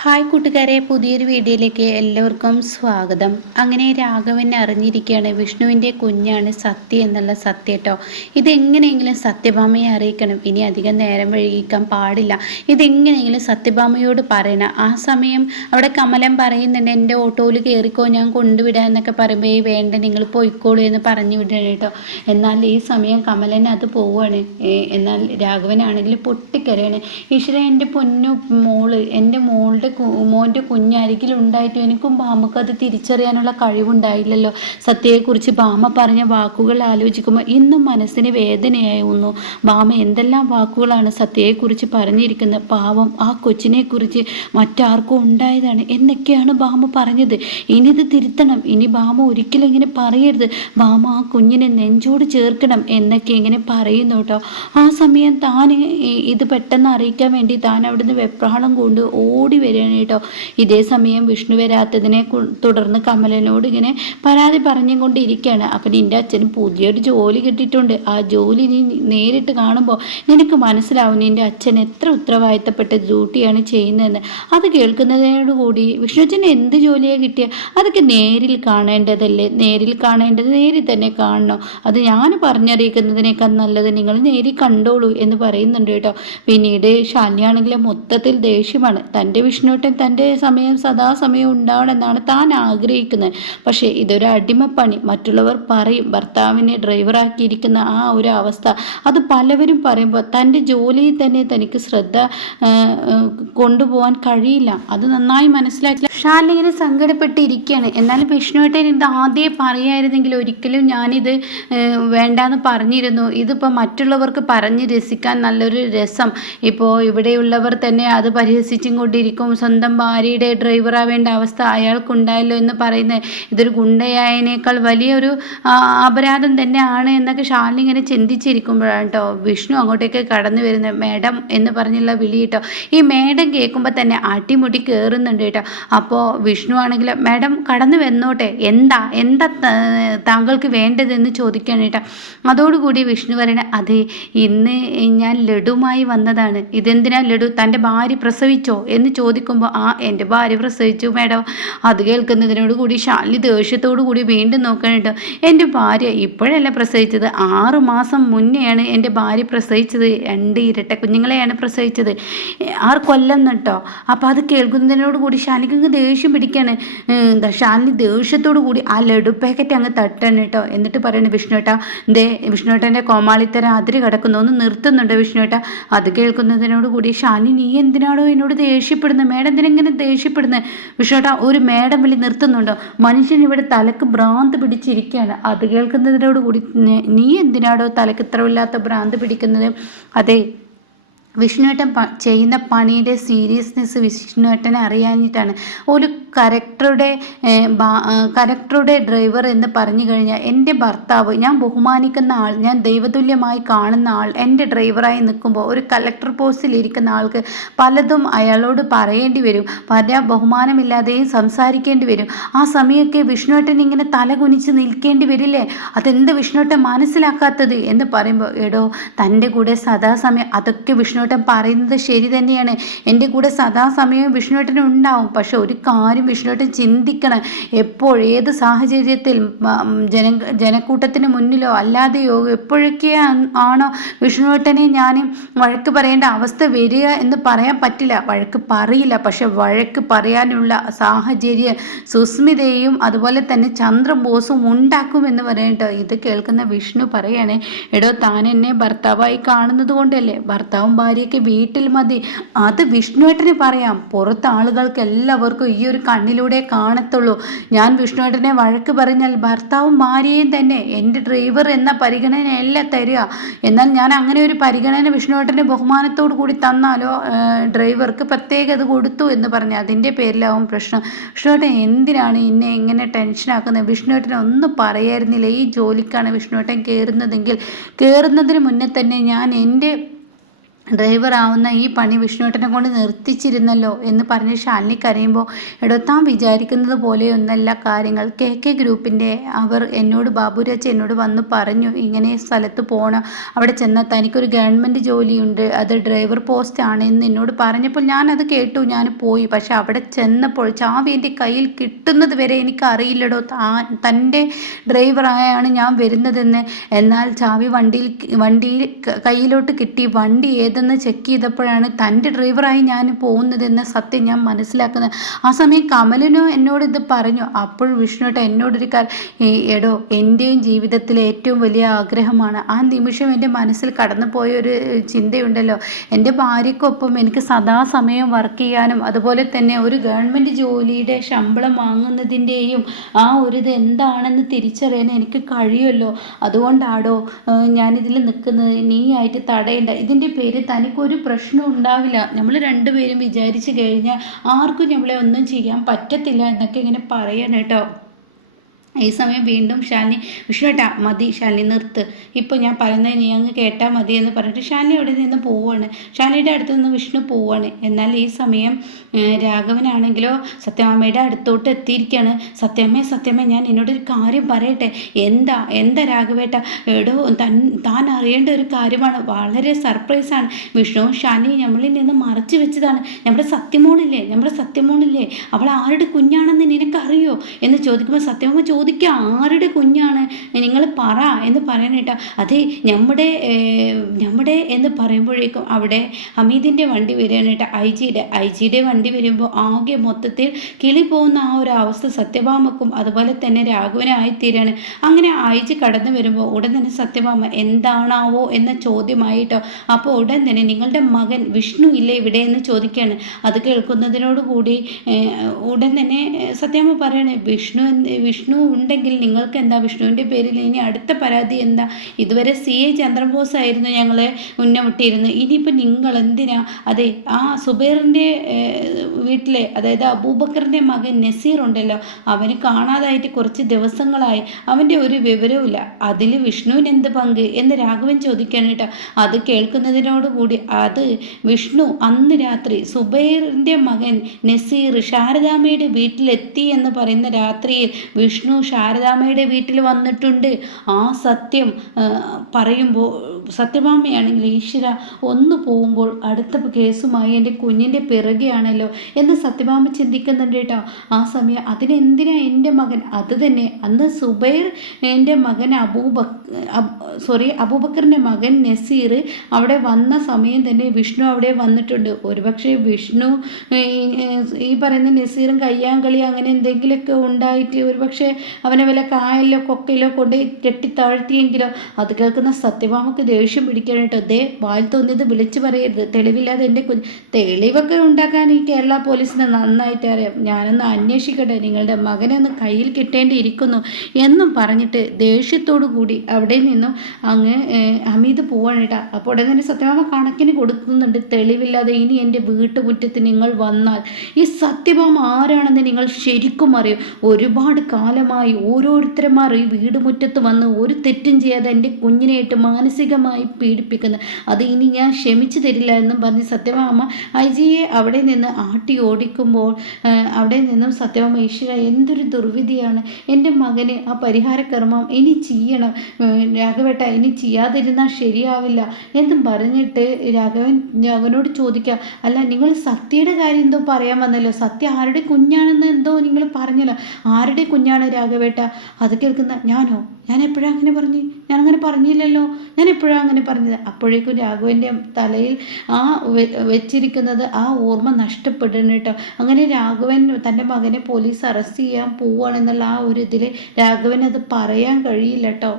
Hi കൂട്ടുകാരെ പുതിയൊരു വീഡിയോയിലേക്ക് എല്ലാവർക്കും സ്വാഗതം. അങ്ങനെ രാഘവൻ അറിഞ്ഞിരിക്കുകയാണ് വിഷ്ണുവിന്റെ കുഞ്ഞാണ് സത്യ എന്നുള്ള സത്യ കേട്ടോ. ഇതെങ്ങനെയെങ്കിലും സത്യഭാമയെ അറിയിക്കണം. ഇനി അധികം നേരം വൈകിക്കാൻ പാടില്ല. ഇതെങ്ങനെയെങ്കിലും സത്യഭാമയോട് പറയണം. ആ സമയം അവിടെ കമലം പറയുന്നുണ്ട് എന്റെ ഓട്ടോയിൽ കയറിക്കോ ഞാൻ കൊണ്ടുവിടാം എന്നൊക്കെ പറയുമ്പോൾ ഈ വേണ്ട നിങ്ങൾ പോയിക്കോളൂ എന്ന് പറഞ്ഞു വിടണം കേട്ടോ. എന്നാൽ ഈ സമയം കമലൻ അത് പോവുകയാണ്. എന്നാൽ രാഘവനാണെങ്കിൽ പൊട്ടിക്കരയാണ്. ഈശ്വര എന്റെ പൊന്നു മോൾ എന്റെ മോളുടെ കു- മോന്റെ കുഞ്ഞരികിൽ ഉണ്ടായിട്ടും എനിക്കും ബാമക്ക് അത് തിരിച്ചറിയാനുള്ള കഴിവുണ്ടായില്ലല്ലോ. സത്യയെക്കുറിച്ച് ബാമ പറഞ്ഞ വാക്കുകൾ ആലോചിക്കുമ്പോൾ ഇന്നും മനസ്സിന് വേദനയായിരുന്നു ബാമ എന്തെല്ലാം വാക്കുകളാണ് സത്യയെക്കുറിച്ച് പറഞ്ഞിരിക്കുന്നത്? പാവം ആ കൊച്ചിനെക്കുറിച്ച് മറ്റാർക്കും ഉണ്ടായതാണ്. എന്നൊക്കെയാണ് ബാമ പറഞ്ഞത്. ഇനി ഇത് തിരുത്തണം. ഇനി ബാമ ഒരിക്കലും ഇങ്ങനെ പറയരുത്. ബാമ ആ കുഞ്ഞിനെ നെഞ്ചോട് ചേർക്കണം എന്നൊക്കെ ഇങ്ങനെ പറയുന്നു കേട്ടോ. ആ സമയം താൻ ഇത് പെട്ടെന്ന് അറിയിക്കാൻ വേണ്ടി താൻ അവിടുന്ന് വെപ്രാളം കൊണ്ട് ഓടി വരികയാണ് കേട്ടോ. ഇതേ സമയം വിഷ്ണു വരാത്തതിനെ തുടർന്ന് കമലനോട് ഇങ്ങനെ പരാതി പറഞ്ഞും കൊണ്ടിരിക്കുകയാണ് അപ്പം നിന്റെ അച്ഛന് പുതിയൊരു ജോലി കിട്ടിയിട്ടുണ്ട്. ആ ജോലി നീ നേരിട്ട് കാണുമ്പോൾ നിനക്ക് മനസ്സിലാവും നിന്റെ അച്ഛൻ എത്ര ഉത്തരവാദിത്തപ്പെട്ട ഡ്യൂട്ടിയാണ് ചെയ്യുന്നതെന്ന്. അത് കേൾക്കുന്നതിനോടുകൂടി വിഷ്ണുച്ചന് എന്ത് ജോലിയാണ് കിട്ടിയത് അതൊക്കെ നേരിൽ കാണേണ്ടതല്ലേ? നേരിൽ കാണേണ്ടത് നേരിൽ തന്നെ കാണണം? അത് ഞാൻ പറഞ്ഞറിയിക്കുന്നതിനേക്കാൾ നല്ലത് നിങ്ങൾ നേരിൽ കണ്ടോളൂ എന്ന് പറയുന്നുണ്ട് കേട്ടോ. പിന്നീട് ശാലിയാണെങ്കിൽ മൊത്തത്തിൽ ദേഷ്യമാണ്. തന്റെ വിഷ്ണുട്ടൻ തന്റെ സമയം സദാസമയം ഉണ്ടാവണം എന്നാണ് താൻ ആഗ്രഹിക്കുന്നത്. പക്ഷേ ഇതൊരു അടിമപ്പണി. മറ്റുള്ളവർ പറയും ഭർത്താവിനെ ഡ്രൈവറാക്കിയിരിക്കുന്ന ആ ഒരു അവസ്ഥ. അത് പലവരും പറയുമ്പോൾ തന്റെ ജോലിയിൽ തന്നെ തനിക്ക് ശ്രദ്ധ കൊണ്ടുപോകാൻ കഴിയില്ല. അത് നന്നായി മനസ്സിലാക്കി. ഷാലിങ്ങനെ സങ്കടപ്പെട്ടിരിക്കുകയാണ്. എന്നാലും വിഷ്ണുവേട്ടൻ ഇത് ആദ്യമേ പറയായിരുന്നെങ്കിൽ ഒരിക്കലും ഞാനിത് വേണ്ടാന്ന് പറഞ്ഞിരുന്നു. ഇതിപ്പോൾ മറ്റുള്ളവർക്ക് പറഞ്ഞ് രസിക്കാൻ നല്ലൊരു രസം. ഇപ്പോൾ ഇവിടെയുള്ളവർ തന്നെ അത് പരിഹസിച്ചും കൊണ്ടിരിക്കും. സ്വന്തം ഭാര്യയുടെ ഡ്രൈവറാവേണ്ട അവസ്ഥ അയാൾക്കുണ്ടായല്ലോ എന്ന് പറയുന്നത് ഇതൊരു ഗുണ്ടയായതിനേക്കാൾ വലിയൊരു അപരാധം തന്നെയാണ് എന്നൊക്കെ ഷാലിനി ഇങ്ങനെ ചിന്തിച്ചിരിക്കുമ്പോഴാണ് കേട്ടോ. വിഷ്ണു അങ്ങോട്ടേക്ക് കടന്നു വരുന്നത് മേഡം എന്ന് പറഞ്ഞുള്ള വിളി കേട്ടോ. ഈ മേഡം കേൾക്കുമ്പോൾ തന്നെ അടിമുടി കയറുന്നുണ്ട് കേട്ടോ. അപ്പോൾ വിഷ്ണു ആണെങ്കിൽ മേഡം കടന്നു വന്നോട്ടെ. എന്താ? എന്താ താങ്കൾക്ക് വേണ്ടതെന്ന് ചോദിക്കുകയാണ് കേട്ടോ. അതോടുകൂടി വിഷ്ണു പറയണ അതെ ഇന്ന് ഞാൻ ലഡുമായി വന്നതാണ്. ഇതെന്തിനാ ലഡു? തന്റെ ഭാര്യ പ്രസവിച്ചോ? എന്ന് ചോദിക്കുമ്പോൾ ആ എന്റെ ഭാര്യ പ്രസവിച്ചു മേഡം. അത് കേൾക്കുന്നതിനോട് കൂടി ഷാലി ദേഷ്യത്തോടു കൂടി വീണ്ടും നോക്കണം എന്റെ ഭാര്യ ഇപ്പോഴല്ല പ്രസവിച്ചത്? ആറ് മാസം മുന്നെയാണ് എന്റെ ഭാര്യ പ്രസവിച്ചത്. രണ്ട് ഇരട്ട കുഞ്ഞുങ്ങളെയാണ് പ്രസവിച്ചത്. ആറ് കൊല്ലം നട്ടോ അപ്പോൾ അത് കേൾക്കുന്നതിനോട് കൂടി ഷാലിക്ക് അങ്ങ് ദേഷ്യം പിടിക്കാണ്. എന്താ ഷാലിനി ദേഷ്യത്തോടു കൂടി ആ ലഡു പാക്കറ്റ് അങ്ങ് തട്ടണം കേട്ടോ എന്നിട്ട് പറയുന്നു വിഷ്ണുവേട്ട ദേ വിഷ്ണുവേട്ടന്റെ കോമാളിത്തര അതിര് കിടക്കുന്നു. ഒന്ന് നിർത്തുന്നുണ്ട് വിഷ്ണുവേട്ട? അത് കേൾക്കുന്നതിനോട് കൂടി ഷാലിനി നീ എന്തിനാണോ എന്നോട് ദേഷ്യപ്പെടുന്നത് മേഡം എന്തിനെങ്ങനെ ദേഷ്യപ്പെടുന്നത് വിഷേട്ടാ ഒരു മേഡം വിളി നിർത്തുന്നുണ്ടോ. മനുഷ്യൻ ഇവിടെ തലക്ക് ഭ്രാന്ത് പിടിച്ചിരിക്കുകയാണ്. അത് കേൾക്കുന്നതിനോട് കൂടി നീ എന്തിനാടോ തലക്ക് ഇത്രമില്ലാത്ത ഭ്രാന്ത് പിടിക്കുന്നത്? അതെ വിഷ്ണുവേട്ടൻ പ ചെയ്യുന്ന പണിയുടെ സീരിയസ്നെസ് വിഷ്ണുവേട്ടനെ അറിയാഞ്ഞിട്ടാണ്. ഒരു കരക്ടറുടെ കരക്ടറുടെ ഡ്രൈവർ എന്ന് പറഞ്ഞു കഴിഞ്ഞാൽ എന്റെ ഭർത്താവ് ഞാൻ ബഹുമാനിക്കുന്ന ആൾ ഞാൻ ദൈവതുല്യമായി കാണുന്ന ആൾ എന്റെ ഡ്രൈവറായി നിൽക്കുമ്പോൾ ഒരു കലക്ടർ പോസ്റ്റിൽ ഇരിക്കുന്ന ആൾക്ക് പലതും അയാളോട് പറയേണ്ടി വരും. പല ബഹുമാനമില്ലാതെയും സംസാരിക്കേണ്ടി വരും. ആ സമയമൊക്കെ വിഷ്ണുവേട്ടൻ ഇങ്ങനെ തല കുനിച്ച് നിൽക്കേണ്ടി വരില്ലേ? അതെന്ത് വിഷ്ണുവേട്ടൻ മനസ്സിലാക്കാത്തത്? എന്ന് പറയുമ്പോൾ എടോ തന്റെ കൂടെ സദാസമയം അതൊക്കെ വിഷ്ണുവേട്ടൻ പറയുന്നത് ശരി തന്നെയാണ്. എന്റെ കൂടെ സദാസമയം വിഷ്ണുവേട്ടൻ ഉണ്ടാവും. പക്ഷെ ഒരു കാര്യം വിഷ്ണുവേട്ടൻ ചിന്തിക്കണം. എപ്പോൾ ഏത് സാഹചര്യത്തിൽ ജന ജനക്കൂട്ടത്തിന് മുന്നിലോ അല്ലാതെയോ എപ്പോഴൊക്കെ ആണോ വിഷ്ണുവേട്ടനെ ഞാൻ വഴക്ക് പറയേണ്ട അവസ്ഥ വരിക എന്ന് പറയാൻ പറ്റില്ല. വഴക്ക് പറയില്ല. പക്ഷെ വഴക്ക് പറയാനുള്ള സാഹചര്യം സുസ്മിതയും അതുപോലെ തന്നെ ചന്ദ്രബോസും ഉണ്ടാക്കുമെന്ന് പറയട്ടോ ഇത് കേൾക്കുന്ന വിഷ്ണു പറയണേ എടോ താൻ എന്നെ ഭർത്താവായി കാണുന്നത് കൊണ്ടല്ലേ? ഭർത്താവും ഭാര്യയൊക്കെ വീട്ടിൽ മതി. അത് വിഷ്ണുവേട്ടന് പറയാം. പുറത്ത് ആളുകൾക്ക് എല്ലാവർക്കും ഈ ഒരു കണ്ണിലൂടെ കാണത്തുള്ളൂ. ഞാൻ വിഷ്ണുവേട്ടനെ വഴക്ക് പറഞ്ഞാൽ ഭർത്താവും ഭാര്യയും തന്നെ എന്റെ ഡ്രൈവർ എന്ന പരിഗണനയല്ല തരിക. എന്നാൽ ഞാൻ അങ്ങനെ ഒരു പരിഗണന വിഷ്ണുവേട്ടന്റെ ബഹുമാനത്തോടു കൂടി തന്നാലോ? ഡ്രൈവർക്ക് പ്രത്യേകത കൊടുത്തു എന്ന് പറഞ്ഞ് അതിന്റെ പേരിലാവും പ്രശ്നം. വിഷ്ണുവേട്ടൻ എന്തിനാണ് എന്നെ ഇങ്ങനെ ടെൻഷനാക്കുന്നത് വിഷ്ണുവേട്ടനെ ഒന്നും പറയായിരുന്നില്ല. ഈ ജോലിക്കാണ് വിഷ്ണുവേട്ടൻ കയറുന്നതെങ്കിൽ. കയറുന്നതിന് മുന്നേ തന്നെ ഞാൻ എന്റെ ഡ്രൈവർ ആവുന്ന ഈ പണി വിഷ്ണുവേട്ടനെ കൊണ്ട് നിർത്തിച്ചിരുന്നല്ലോ എന്ന് പറഞ്ഞ് ശാലിനി കരയുമ്പോൾ എടോ താൻ വിചാരിക്കുന്നത് പോലെയൊന്നല്ല കാര്യങ്ങൾ. കെ കെ ഗ്രൂപ്പിന്റെ അവർ എന്നോട് ബാബുരാജ് എന്നോട് വന്ന് പറഞ്ഞു ഇങ്ങനെ സ്ഥലത്ത് പോകണം അവിടെ ചെന്നാൽ തനിക്കൊരു ഗവൺമെന്റ് ജോലിയുണ്ട് അത് ഡ്രൈവർ പോസ്റ്റ് ആണ് എന്ന് എന്നോട് പറഞ്ഞപ്പോൾ ഞാനത് കേട്ടു ഞാൻ പോയി. പക്ഷെ അവിടെ ചെന്നപ്പോൾ ചാവി എന്റെ കയ്യിൽ കിട്ടുന്നത് വരെ എനിക്ക് അറിയില്ലടോ താൻ തന്റെ ഡ്രൈവറായാണ് ഞാൻ വരുന്നതെന്ന്. എന്നാൽ ചാവി വണ്ടിയിൽ വണ്ടിയിൽ കയ്യിലോട്ട് കിട്ടി. വണ്ടി ഏത് ഏതെന്ന് ചെക്ക് ചെയ്തപ്പോഴാണ് തന്റെ ഡ്രൈവറായി ഞാൻ പോകുന്നതെന്ന സത്യം ഞാൻ മനസ്സിലാക്കുന്നത്. ആ സമയം കമലിനോ എന്നോട് ഇത് പറഞ്ഞു. അപ്പോൾ വിഷ്ണുട്ട എന്നോടൊരു കാര്യം എടോ എന്റെയും ജീവിതത്തിലെ ഏറ്റവും വലിയ ആഗ്രഹമാണ്. ആ നിമിഷം എന്റെ മനസ്സിൽ കടന്നു പോയൊരു ചിന്തയുണ്ടല്ലോ. എന്റെ ഭാര്യക്കൊപ്പം എനിക്ക് സദാസമയം വർക്ക് ചെയ്യാനും അതുപോലെ തന്നെ ഒരു ഗവൺമെന്റ് ജോലിയുടെ ശമ്പളം വാങ്ങുന്നതിന്റെയും ആ ഒരു ഇത് എന്താണെന്ന് തിരിച്ചറിയാൻ എനിക്ക് കഴിയുമല്ലോ. അതുകൊണ്ടാടോ ഞാനിതിൽ നിൽക്കുന്നത് നീയായിട്ട് തടയേണ്ട. ഇതിന്റെ പേര് തനിക്കൊരു പ്രശ്നം ഉണ്ടാവില്ല. നമ്മൾ രണ്ടുപേരും വിചാരിച്ചു കഴിഞ്ഞാൽ ആർക്കും നമ്മളെ ഒന്നും ചെയ്യാൻ പറ്റത്തില്ല എന്നൊക്കെ ഇങ്ങനെ പറയണം കേട്ടോ. ഈ സമയം വീണ്ടും ശാലിനി വിഷ്ണുട്ടാ മതി ഷാനി നിർത്ത്. ഇപ്പോൾ ഞാൻ പറയുന്നത് നീ അങ്ങ് കേട്ടാൽ മതി എന്ന് പറഞ്ഞിട്ട് ഷാനി അവിടെ നിന്ന് പോവുകയാണ് ഷാനിയുടെ അടുത്ത് നിന്ന് വിഷ്ണു പോവുകയാണ് എന്നാൽ ഈ സമയം രാഘവനാണെങ്കിലോ സത്യമാമയുടെ അടുത്തോട്ട് എത്തിയിരിക്കുകയാണ് സത്യമ്മേ സത്യമ്മേ ഞാൻ എന്നോടൊരു കാര്യം പറയട്ടെ? എന്താ എന്താ രാഘവേട്ട? എടോ തൻ താൻ അറിയേണ്ട ഒരു കാര്യമാണ്. വളരെ സർപ്രൈസാണ് വിഷ്ണുവും ഷാനി നമ്മളിൽ നിന്ന് മറച്ചു വെച്ചതാണ്. നമ്മുടെ സത്യമോണില്ലേ നമ്മുടെ സത്യമോണില്ലേ അവൾ ആരുടെ കുഞ്ഞാണെന്ന് നിനക്കറിയോ? എന്ന് ചോദിക്കുമ്പോൾ സത്യമ്മ ചോദിക്കും ചോദിക്കുക ആരുടെ കുഞ്ഞാണ്? നിങ്ങൾ പറ എന്ന് പറയാനായിട്ടാ അതെ നമ്മുടെ നമ്മുടെ എന്ന് പറയുമ്പോഴേക്കും അവിടെ ഹമീദിന്റെ വണ്ടി വരാനായിട്ട് ഐ ജിയുടെ ഐ ജിയുടെ വണ്ടി വരുമ്പോൾ ആകെ മൊത്തത്തിൽ കിളി പോകുന്ന ആ ഒരു അവസ്ഥ സത്യഭാമക്കും അതുപോലെ തന്നെ രാഘവനായിത്തീരാണ് അങ്ങനെ ഐ ജി കടന്നു വരുമ്പോൾ ഉടൻ തന്നെ സത്യഭാമ എന്താണാവോ? എന്ന ചോദ്യമായിട്ടോ അപ്പോൾ ഉടൻ തന്നെ നിങ്ങളുടെ മകൻ വിഷ്ണു ഇല്ലേ ഇവിടെ? എന്ന് ചോദിക്കുകയാണ് അത് കേൾക്കുന്നതിനോടുകൂടി ഉടൻ തന്നെ സത്യാമ്മ പറയണേ വിഷ്ണു എന്ന് വിഷ്ണു ഉണ്ടെങ്കിൽ നിങ്ങൾക്ക് എന്താ വിഷ്ണുവിന്റെ പേരിൽ ഇനി അടുത്ത പരാതി എന്താ? ഇതുവരെ സി എ ചന്ദ്രബോസ് ആയിരുന്നു ഞങ്ങളെ ഉന്നമിട്ടിരുന്നത്. ഇനിയിപ്പോൾ നിങ്ങൾ എന്തിനാ അതെ ആ സുബൈറിന്റെ വീട്ടിലെ അതായത് അബൂബക്കറിന്റെ മകൻ നസീർ ഉണ്ടല്ലോ അവന് കാണാതായിട്ട് കുറച്ച് ദിവസങ്ങളായി. അവന്റെ ഒരു വിവരവുമില്ല. അതിൽ വിഷ്ണുവിന് എന്ത് പങ്ക് എന്ന് രാഘവൻ ചോദിക്കാൻ കേട്ടോ. അത് കേൾക്കുന്നതിനോടുകൂടി അത് വിഷ്ണു അന്ന് രാത്രി സുബൈറിന്റെ മകൻ നസീർ ശാരദാമ്മയുടെ വീട്ടിലെത്തി എന്ന് പറയുന്ന രാത്രിയിൽ വിഷ്ണു ശാരദാമ്മയുടെ വീട്ടിൽ വന്നിട്ടുണ്ട്. ആ സത്യം പറയുമ്പോൾ സത്യഭാമയാണെങ്കിൽ ഈശ്വര ഒന്ന് പോകുമ്പോൾ അടുത്ത കേസുമായി എന്റെ കുഞ്ഞിന്റെ പിറകെയാണല്ലോ എന്ന് സത്യഭാമ ചിന്തിക്കുന്നുണ്ട് കേട്ടോ. ആ സമയം അതിനെന്തിനാ എന്റെ മകൻ? അത് തന്നെ. അന്ന് സുബൈർ എന്റെ മകൻ അബൂബക് സോറി അബൂബക്കറിന്റെ മകൻ നസീർ അവിടെ വന്ന സമയം തന്നെ വിഷ്ണു അവിടെ വന്നിട്ടുണ്ട്. ഒരുപക്ഷെ വിഷ്ണു ഈ പറയുന്ന നസീറും കയ്യാങ്കളി അങ്ങനെ എന്തെങ്കിലുമൊക്കെ ഉണ്ടായിട്ട് ഒരുപക്ഷെ അവനെ വല്ല കായലിലോ കൊക്കയിലോ കൊണ്ട് കെട്ടിത്താഴ്ത്തിയെങ്കിലോ അത് കേൾക്കുന്ന സത്യഭാമക്ക് ദേഷ്യം പിടിക്കാനായിട്ട് ദേ വായിൽ തോന്നിയത് വിളിച്ചു പറയരുത്. തെളിവില്ലാതെ എന്റെ കുഞ്ഞ് തെളിവൊക്കെ ഉണ്ടാക്കാൻ ഈ കേരള പോലീസിനെ നന്നായിട്ട് അറിയാം. ഞാനൊന്ന് അന്വേഷിക്കട്ടെ. നിങ്ങളുടെ മകനെ ഒന്ന് കയ്യിൽ കിട്ടേണ്ടിയിരിക്കുന്നു എന്നും പറഞ്ഞിട്ട് ദേഷ്യത്തോടു കൂടി അവിടെ നിന്നും അങ്ങ് അമീത് പോവാണേട്ടാ അപ്പോൾ ഉടനെ തന്നെ സത്യഭാമ കണക്കിന് കൊടുക്കുന്നുണ്ട്. തെളിവില്ലാതെ ഇനി എന്റെ വീട്ടുമുറ്റത്ത് നിങ്ങൾ വന്നാൽ ഈ സത്യഭാമ ആരാണെന്ന് നിങ്ങൾ ശരിക്കും അറിയും. ഒരുപാട് കാലമായി ഓരോരുത്തരന്മാർ ഈ വീട് മുറ്റത്ത് വന്ന് ഒരു തെറ്റും ചെയ്യാതെ എന്റെ കുഞ്ഞിനെയായിട്ട് മാനസികമായി പീഡിപ്പിക്കുന്നത് അത് ഇനി ഞാൻ ക്ഷമിച്ചു തരില്ല എന്നും പറഞ്ഞ് സത്യഭാമ ഐജിയെ അവിടെ നിന്ന് ആട്ടി ഓടിക്കുമ്പോൾ അവിടെ നിന്നും സത്യഭാമ ഈശ്വര എന്തൊരു ദുർവിധിയാണ്. എന്റെ മകന് ആ പരിഹാരകർമ്മം ഇനി ചെയ്യണം. രാഘവേട്ട ഇനി ചെയ്യാതിരുന്നാൽ ശരിയാവില്ല എന്നും പറഞ്ഞിട്ട് രാഘവൻ രാഘവനോട് ചോദിക്കുക അല്ല നിങ്ങൾ സത്യയുടെ കാര്യം എന്തോ പറയാൻ വന്നല്ലോ? സത്യ ആരുടെ കുഞ്ഞാണെന്ന് എന്തോ നിങ്ങൾ പറഞ്ഞല്ലോ? ആരുടെ കുഞ്ഞാണ് രാഘവേട്ട? അത് കേൾക്കുന്ന ഞാനോ? ഞാൻ എപ്പോഴാണ് അങ്ങനെ പറഞ്ഞു? ഞാൻ അങ്ങനെ പറഞ്ഞില്ലല്ലോ? ഞാൻ എപ്പോഴാണ് അങ്ങനെ പറഞ്ഞത്. അപ്പോഴേക്കും രാഘവന്റെ തലയിൽ ആ വെച്ചിരിക്കുന്നത് ആ ഓർമ്മ നഷ്ടപ്പെടുന്നു കേട്ടോ. അങ്ങനെ രാഘവൻ തന്റെ മകനെ പോലീസ് അറസ്റ്റ് ചെയ്യാൻ പോവുകയാണെന്നുള്ള ആ ഒരു ഇതിൽ രാഘവൻ അത് പറയാൻ കഴിയില്ല കേട്ടോ.